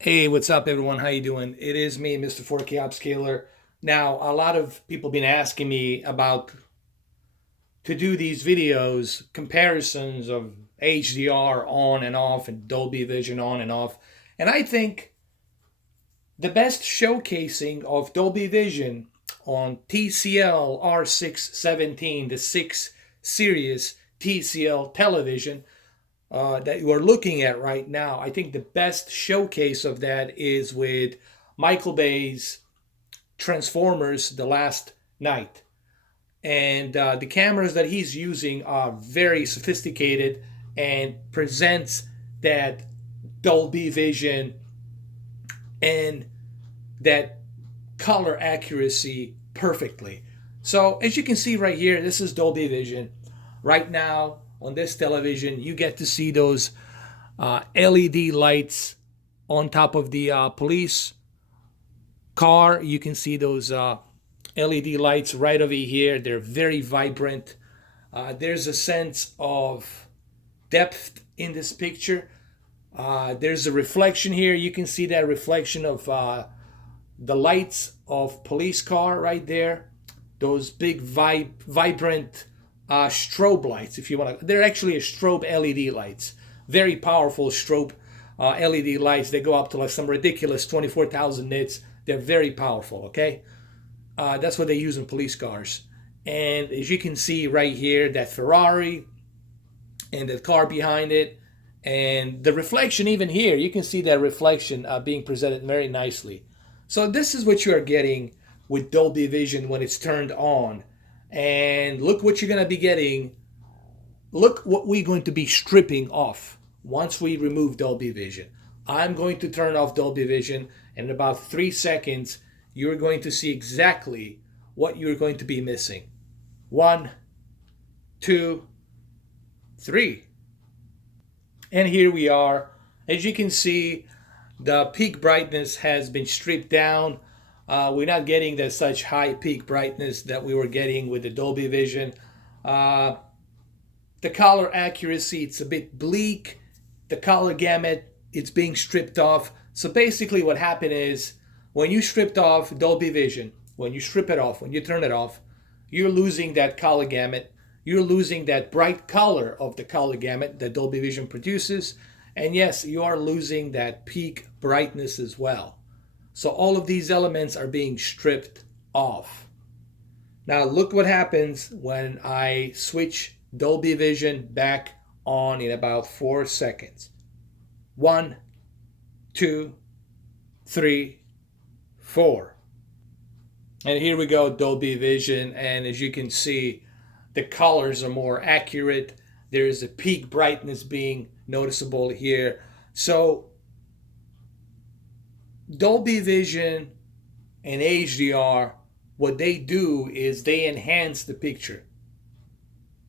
Hey, what's up, everyone? How you doing? It is me, Mr. 4K Upscaler. Now, a lot of people been asking me about to do these videos, comparisons of HDR on and off and Dolby Vision on and off. And I think the best showcasing of Dolby Vision on TCL R617, the 6 series TCL television, that you are looking at right now, I think the best showcase of that is with Michael Bay's Transformers: The Last Night. And the cameras that he's using are very sophisticated and presents that Dolby Vision and that color accuracy perfectly. So as you can see right here, this is Dolby Vision. Right now on this television, you get to see those LED lights on top of the police car. You can see those LED lights right over here. They're very vibrant. There's a sense of depth in this picture. There's a reflection here. You can see that reflection of the lights of police car right there. Those big vibrant strobe lights, if you want to. They're actually a strobe LED lights. Very powerful strobe LED lights. They go up to like some ridiculous 24,000 nits. They're very powerful, okay? That's what they use in police cars. And as you can see right here, that Ferrari and the car behind it, and the reflection even here, you can see that reflection being presented very nicely. So this is what you are getting with Dolby Vision when it's turned on. And look what you're going to be getting. Look what we're going to be stripping off once we remove Dolby Vision. I'm going to turn off Dolby Vision, and in about 3 seconds, you're going to see exactly what you're going to be missing. 1, 2, 3. And here we are. As you can see, the peak brightness has been stripped down. We're not getting the such high peak brightness that we were getting with the Dolby Vision. The color accuracy, it's a bit bleak. The color gamut, it's being stripped off. So basically what happened is when you stripped off Dolby Vision, when you strip it off, when you turn it off, you're losing that color gamut. You're losing that bright color of the color gamut that Dolby Vision produces. And yes, you are losing that peak brightness as well. So all of these elements are being stripped off. Now look what happens when I switch Dolby Vision back on in about 4 seconds. 1, 2, 3, 4. And here we go, Dolby Vision. And as you can see, the colors are more accurate. There's a peak brightness being noticeable here. So Dolby Vision and HDR, what they do is they enhance the picture.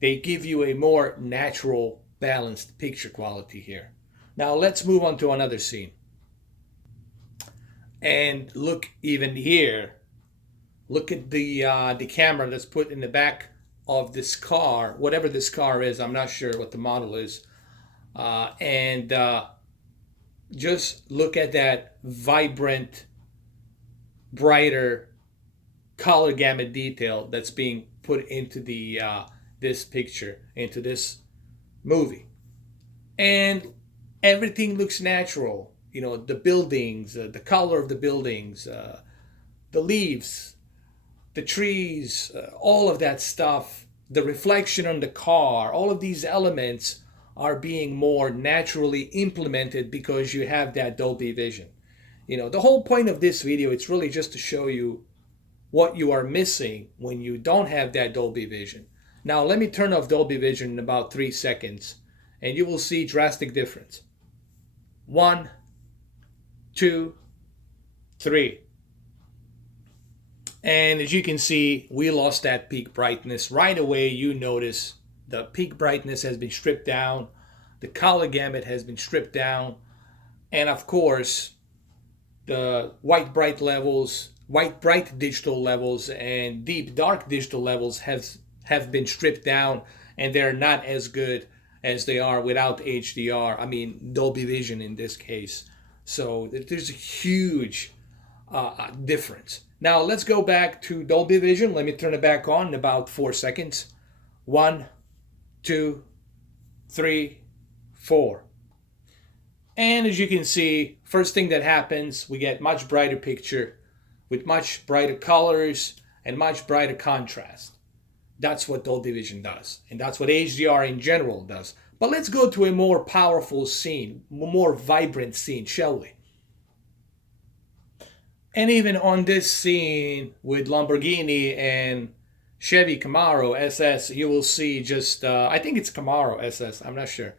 They give you a more natural, balanced picture quality here. Now let's move on to another scene. And look even here. Look at the camera that's put in the back of this car, whatever this car is. I'm not sure what the model is. And just look at that vibrant, brighter color gamut detail that's being put into the this picture, into this movie. And everything looks natural. You know, the buildings, the color of the buildings, the leaves, the trees, all of that stuff, the reflection on the car, all of these elements are being more naturally implemented because you have that Dolby Vision. You know, the whole point of this video, it's really just to show you what you are missing when you don't have that Dolby Vision. Now, let me turn off Dolby Vision in about 3 seconds, and you will see drastic difference. 1, 2, 3. And as you can see, we lost that peak brightness. Right away, you notice the peak brightness has been stripped down. The color gamut has been stripped down. And of course, the white bright levels, white bright digital levels, and deep dark digital levels have been stripped down, and they're not as good as they are without HDR. I mean, Dolby Vision in this case. So there's a huge difference. Now let's go back to Dolby Vision. Let me turn it back on in about 4 seconds. 1, 2, 3, 4. And as you can see, first thing that happens, we get much brighter picture with much brighter colors and much brighter contrast. That's what Dolby Vision does. And that's what HDR in general does. But let's go to a more powerful scene, more vibrant scene, shall we? And even on this scene with Lamborghini and Chevy Camaro SS, you will see just, I think it's Camaro SS, I'm not sure.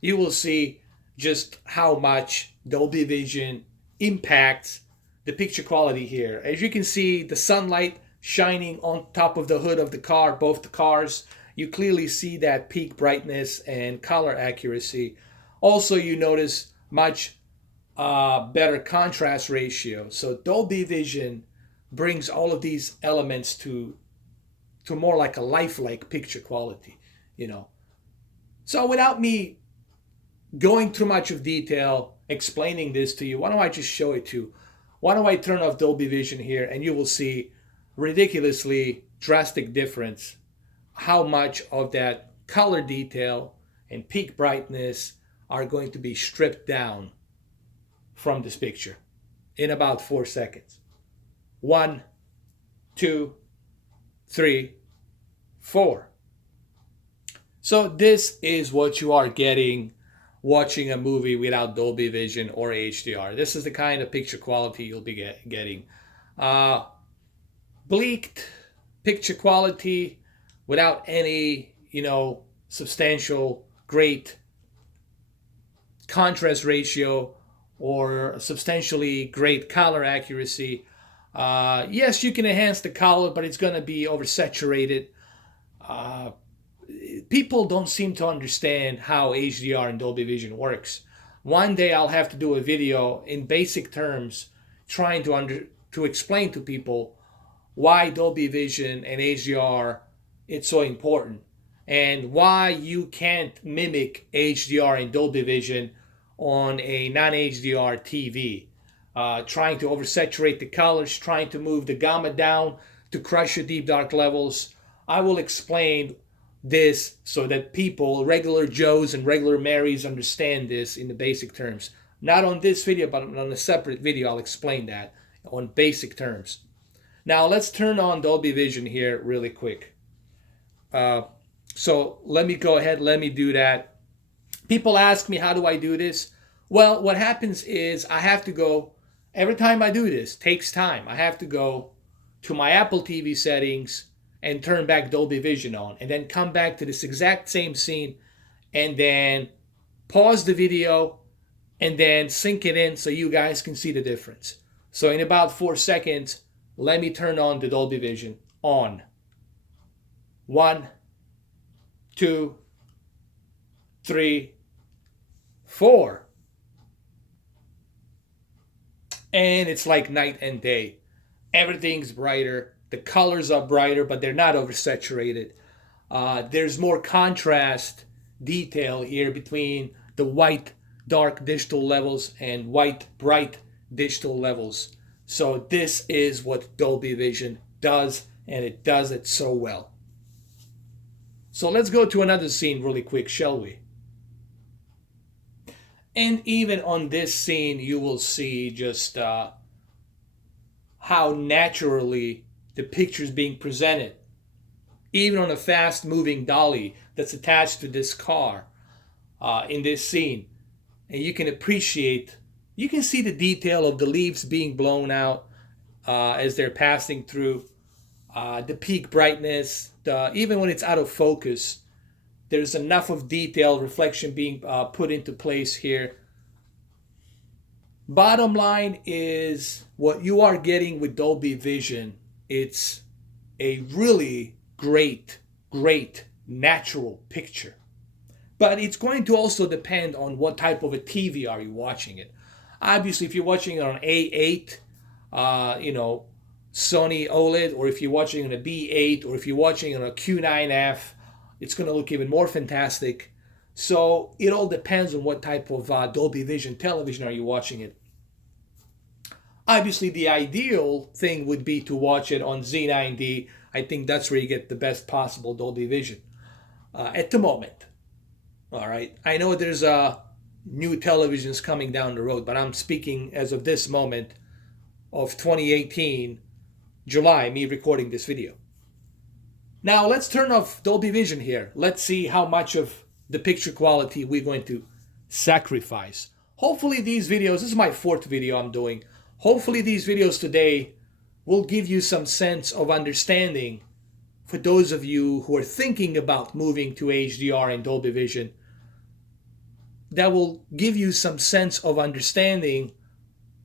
You will see just how much Dolby Vision impacts the picture quality here. As you can see, the sunlight shining on top of the hood of the car, both the cars, you clearly see that peak brightness and color accuracy. Also, you notice much better contrast ratio. So Dolby Vision brings all of these elements to more like a lifelike picture quality, you know. So without me going too much of detail explaining this to you, why don't I just show it to you? Why don't I turn off Dolby Vision here, and you will see ridiculously drastic difference how much of that color detail and peak brightness are going to be stripped down from this picture in about 4 seconds. 1, 2, 3, 4. So this is what you are getting watching a movie without Dolby Vision or HDR. This is the kind of picture quality you'll be getting. Bleaked picture quality without any, substantial great contrast ratio or substantially great color accuracy. Yes, you can enhance the color, but it's going to be oversaturated. People don't seem to understand how HDR and Dolby Vision works. One day I'll have to do a video in basic terms trying to explain to people why Dolby Vision and HDR it's so important, and why you can't mimic HDR and Dolby Vision on a non-HDR TV. Trying to oversaturate the colors, trying to move the gamma down to crush your deep dark levels. I will explain this so that people, regular Joes and regular Marys, understand this in the basic terms. Not on this video, but on a separate video, I'll explain that on basic terms. Now let's turn on Dolby Vision here really quick. So let me go ahead, let me do that. People ask me, how do I do this? Well, what happens is I have to go, every time I do this, takes time. I have to go to my Apple TV settings and turn back Dolby Vision on, and then come back to this exact same scene, and then pause the video, and then sync it in so you guys can see the difference. So in about 4 seconds, let me turn on the Dolby Vision on. 1, 2, 3, 4. And it's like night and day. Everything's brighter. The colors are brighter, but they're not oversaturated. There's more contrast detail here between the white dark digital levels and white bright digital levels. So this is what Dolby Vision does, and it does it so well. So let's go to another scene really quick, shall we? And even on this scene, you will see just how naturally the picture is being presented. Even on a fast-moving dolly that's attached to this car in this scene. And you can appreciate, you can see the detail of the leaves being blown out as they're passing through. The peak brightness, even when it's out of focus, there's enough of detail, reflection being put into place here. Bottom line is, what you are getting with Dolby Vision, it's a really great natural picture. But it's going to also depend on what type of a TV are you watching it. Obviously, if you're watching it on A8, Sony OLED, or if you're watching on a B8, or if you're watching on a Q9F, it's going to look even more fantastic. So it all depends on what type of Dolby Vision television are you watching it Obviously, the ideal thing would be to watch it on Z90. I think that's where you get the best possible Dolby Vision at the moment. All right. I know there's new televisions coming down the road, but I'm speaking as of this moment of 2018, July, me recording this video. Now let's turn off Dolby Vision here. Let's see how much of the picture quality we're going to sacrifice. Hopefully these videos, this is my 4th video I'm doing. Hopefully these videos today will give you some sense of understanding for those of you who are thinking about moving to HDR and Dolby Vision. That will give you some sense of understanding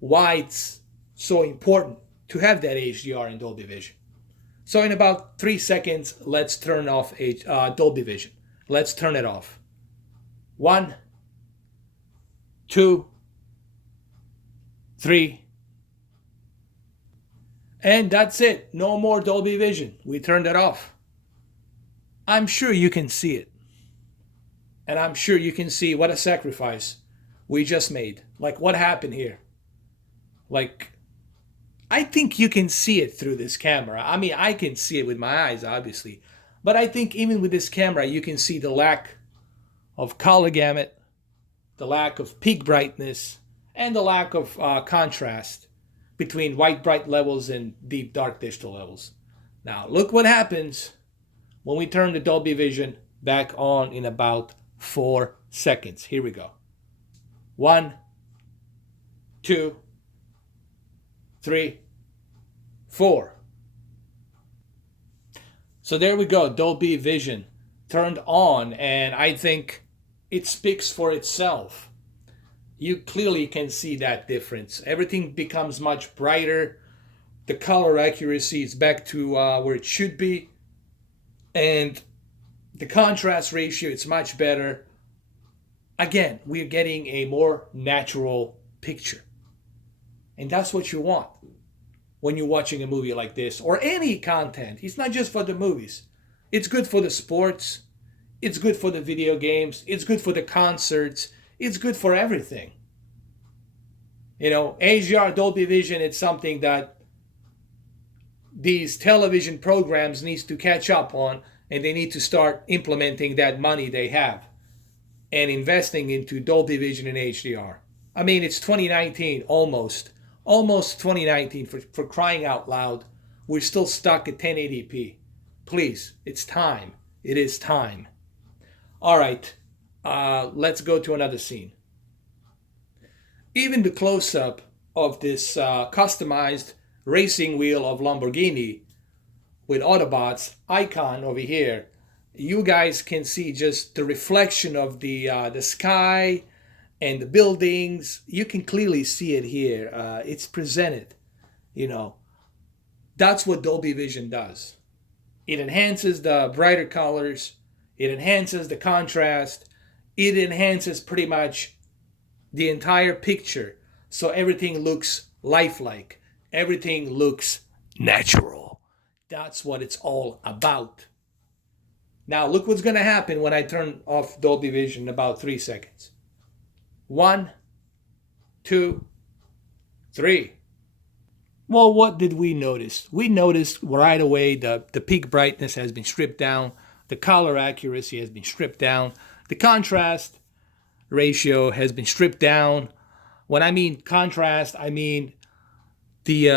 why it's so important to have that HDR and Dolby Vision. So in about 3 seconds, let's turn off Dolby Vision. Let's turn it off. 1, 2, 3. And that's it. No more Dolby Vision. We turned it off. I'm sure you can see it. And I'm sure you can see what a sacrifice we just made. Like, what happened here? Like, I think you can see it through this camera. I mean, I can see it with my eyes, obviously. But I think even with this camera, you can see the lack of color gamut, the lack of peak brightness, and the lack of contrast between white bright levels and deep dark digital levels. Now, look what happens when we turn the Dolby Vision back on in about 4 seconds. Here we go. 1, 2, 3, 4. So there we go. Dolby Vision turned on, and I think it speaks for itself. You clearly can see that difference. Everything becomes much brighter. The color accuracy is back to where it should be. And the contrast ratio, it's much better. Again, we're getting a more natural picture. And that's what you want when you're watching a movie like this, or any content. It's not just for the movies. It's good for the sports. It's good for the video games. It's good for the concerts. It's good for everything. You know, HDR, Dolby Vision, it's something that these television programs needs to catch up on, and they need to start implementing that money they have and investing into Dolby Vision and HDR. I mean, it's 2019, almost 2019, for crying out loud. We're still stuck at 1080p. Please, it's time. It is time. All right, let's go to another scene. Even the close-up of this customized racing wheel of Lamborghini with Autobots icon over here, you guys can see just the reflection of the sky and the buildings. You can clearly see it here. It's presented, you know. That's what Dolby Vision does. It enhances the brighter colors. It enhances the contrast. It enhances pretty much the entire picture. So everything looks lifelike. Everything looks natural. That's what it's all about. Now look what's going to happen when I turn off Dolby Vision in about 3 seconds. 1, 2, 3. Well, what did we notice? We noticed right away the peak brightness has been stripped down. The color accuracy has been stripped down. The contrast ratio has been stripped down. When I mean contrast, I mean the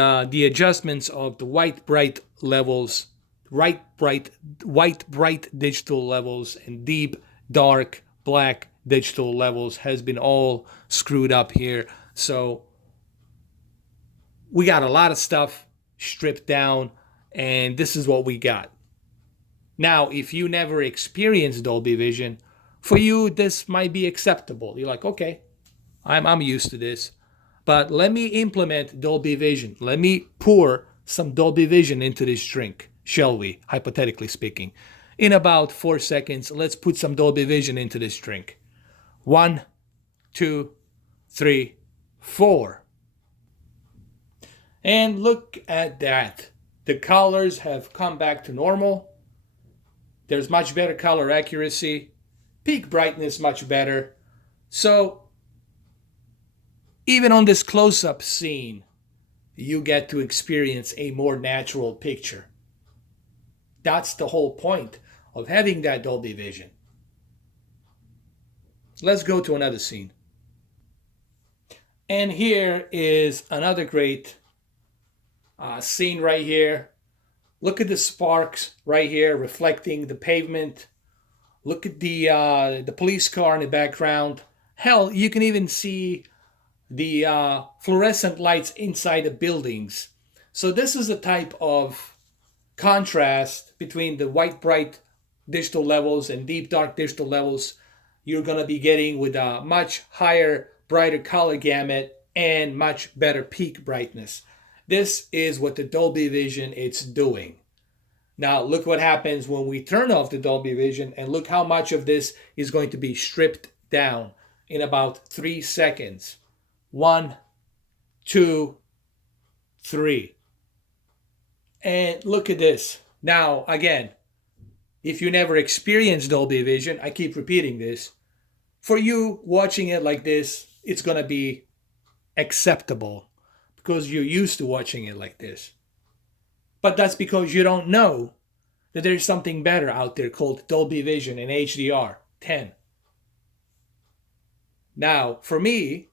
adjustments of the white bright levels, white bright digital levels, and deep dark black digital levels has been all screwed up here. So we got a lot of stuff stripped down, and this is what we got. Now, if you never experienced Dolby Vision, for you this might be acceptable. You're like, okay, I'm used to this. But let me implement Dolby Vision. Let me pour some Dolby Vision into this drink, shall we, hypothetically speaking. In about 4 seconds, let's put some Dolby Vision into this drink. 1, 2, 3, 4. And look at that. The colors have come back to normal. There's much better color accuracy. Peak brightness much better. So even on this close-up scene, you get to experience a more natural picture. That's the whole point of having that Dolby Vision. Let's go to another scene. And here is another great scene right here. Look at the sparks right here reflecting the pavement. Look at the police car in the background. Hell, you can even see the fluorescent lights inside the buildings. So this is the type of contrast between the white bright digital levels and deep dark digital levels you're going to be getting with a much higher, brighter color gamut and much better peak brightness. This is what the Dolby Vision is doing. Now look what happens when we turn off the Dolby Vision, and look how much of this is going to be stripped down in about 3 seconds. 1, 2, 3. And look at this. Now, again, if you never experienced Dolby Vision, I keep repeating this, for you watching it like this, it's going to be acceptable because you're used to watching it like this. But that's because you don't know that there's something better out there called Dolby Vision in HDR10. Now, for me,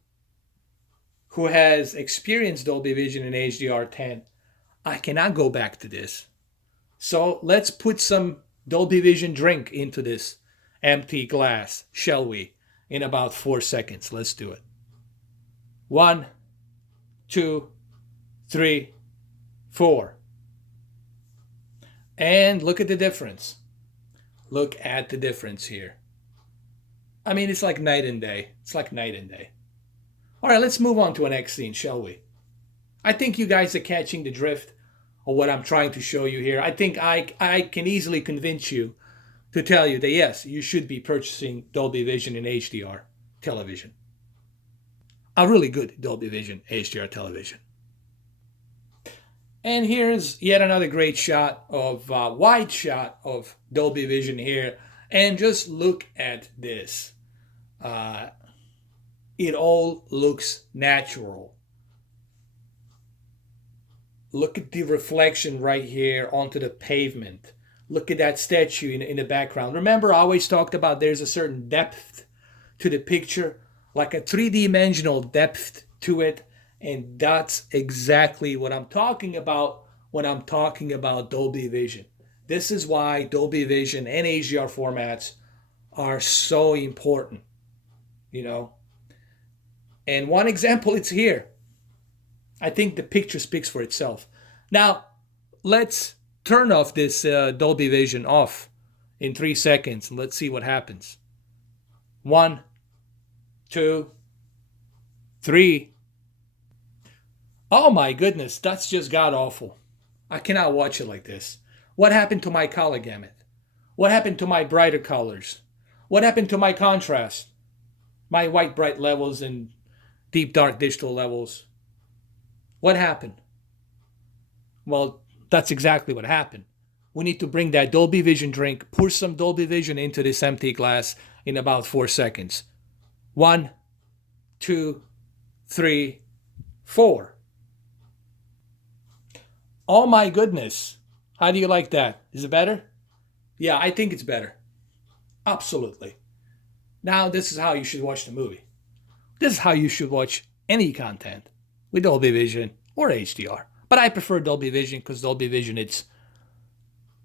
who has experienced Dolby Vision in HDR10, I cannot go back to this. So let's put some Dolby Vision drink into this empty glass, shall we? In about 4 seconds. Let's do it. 1, 2, 3, 4. And look at the difference. Look at the difference here. I mean, it's like night and day. It's like night and day. All right, let's move on to an next scene, shall we? I think you guys are catching the drift of what I'm trying to show you here. I think I can easily convince you to tell you that yes, you should be purchasing Dolby Vision in HDR television. A really good Dolby Vision HDR television. And here's yet another great shot of wide shot of Dolby Vision here. And just look at this. It all looks natural. Look at the reflection right here onto the pavement. Look at that statue in the background. Remember, I always talked about there's a certain depth to the picture, like a three-dimensional depth to it. And that's exactly what I'm talking about when I'm talking about Dolby Vision. This is why Dolby Vision and HDR formats are so important, you know. And one example, it's here. I think the picture speaks for itself. Now, let's turn off this Dolby Vision off in 3 seconds and let's see what happens. 1, 2, 3. Oh my goodness, that's just god awful. I cannot watch it like this. What happened to my color gamut? What happened to my brighter colors? What happened to my contrast? My white bright levels and deep dark digital levels? What happened? Well, that's exactly what happened. We need to bring that Dolby Vision drink, pour some Dolby Vision into this empty glass in about 4 seconds. 1, 2, 3, 4. Oh my goodness. How do you like that? Is it better? Yeah, I think it's better. Absolutely. Now, this is how you should watch the movie. This is how you should watch any content with Dolby Vision or HDR. But I prefer Dolby Vision because Dolby Vision, it's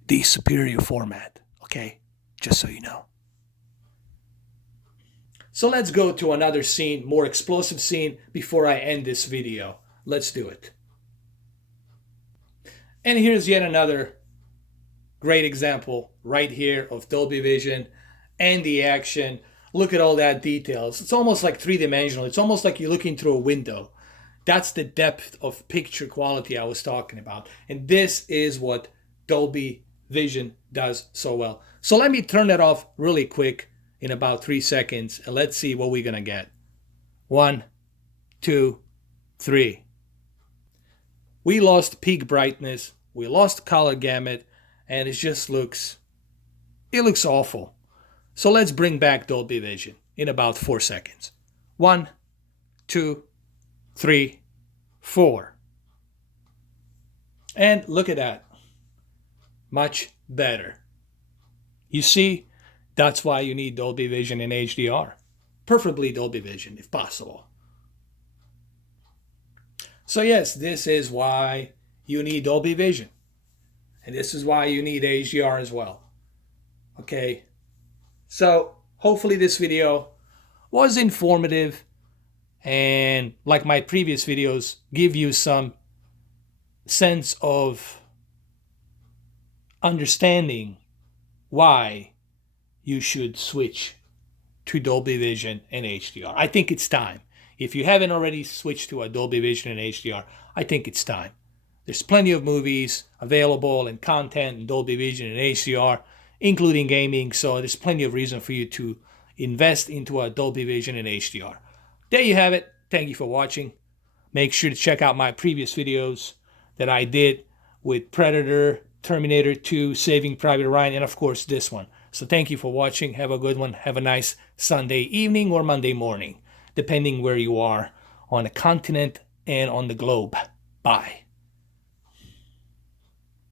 the superior format. Okay? Just so you know. So let's go to another scene, more explosive scene, before I end this video. Let's do it. And here's yet another great example right here of Dolby Vision and the action. Look at all that details. It's almost like three-dimensional. It's almost like you're looking through a window. That's the depth of picture quality I was talking about. And this is what Dolby Vision does so well. So let me turn that off really quick in about 3 seconds. And let's see what we're going to get. 1, 2, 3. We lost peak brightness. We lost color gamut. And it just looks awful. So let's bring back Dolby Vision in about 4 seconds. 1, 2, 3, 4. And look at that. Much better. You see, that's why you need Dolby Vision and HDR. Preferably Dolby Vision if possible. So yes, this is why you need Dolby Vision. And this is why you need HDR as well. Okay. So hopefully this video was informative and, like my previous videos, give you some sense of understanding why you should switch to Dolby Vision and HDR. I think it's time. If you haven't already switched to a Dolby Vision and HDR, I think it's time. There's plenty of movies available and content in Dolby Vision and HDR, including gaming, so there's plenty of reason for you to invest into a Dolby Vision and HDR. There you have it. Thank you for watching. Make sure to check out my previous videos that I did with Predator, Terminator 2, Saving Private Ryan, and of course this one. So thank you for watching. Have a good one. Have a nice Sunday evening or Monday morning, depending where you are on the continent and on the globe. Bye.